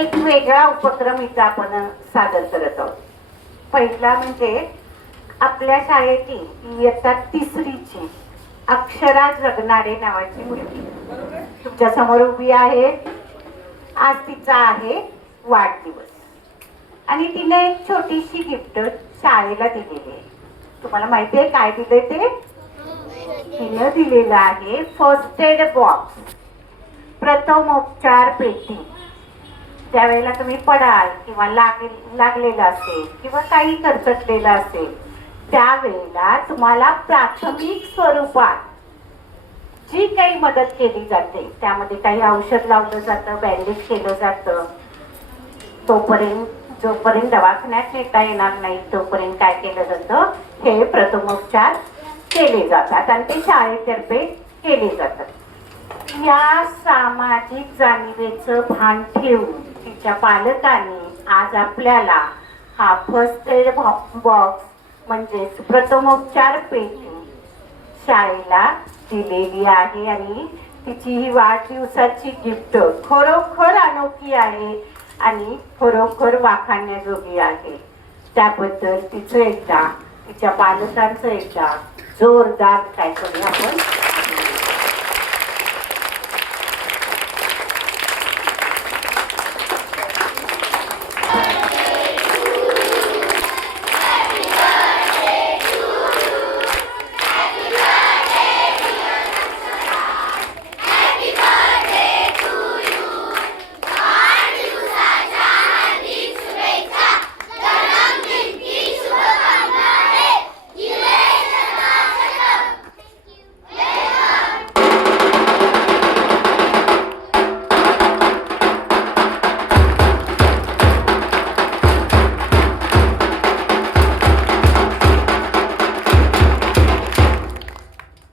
एक वेगळा उपक्रम इथं आपण सादर करत आहोत. पहिला म्हणजे आपल्या शाळेतील इयत्ता तिसरीची अक्षरा जगणारे नावाची मुलगी तुमच्या समोर उभी आहे. आज तिचा आहे वाढदिवस आणि तिने एक छोटीशी गिफ्ट शाळेला दिलेली आहे. तुम्हाला माहिती आहे काय दिले ते? तिने दिलेलं आहे फर्स्ट एड बॉक्स, प्रथमोपचार पेटी. ज्यावेळेला तुम्ही पडाल किंवा लागलेलं असेल किंवा काही खरचटलेलं असेल त्यावेळेला तुम्हाला प्राथमिक स्वरूपात जी काही मदत केली जाते, त्यामध्ये काही औषध लावलं जातं, बँडेज केलं जातं. जोपर्यंत दवाखान्यात नेता येणार नाही तोपर्यंत काय केलं जातं, हे प्रथमोपचार केले जातात आणि ते शाळेतर्फे केले जातात. या सामाजिक जाणीवेचं भान ठेवून तिच्या पालकांनी आज आपल्याला हा फर्स्ट एड बॉक्स म्हणजेच प्रथमोपचार पेटी शाळेला दिलेली आहे आणि तिची ही वाढदिवसाची गिफ्ट खरोखर अनोखी आहे आणि खरोखर वाखाणण्याजोगी आहे. त्याबद्दल तिचं एकदा, तिच्या पालकांचं एकदा जोरदार काय करूया आपण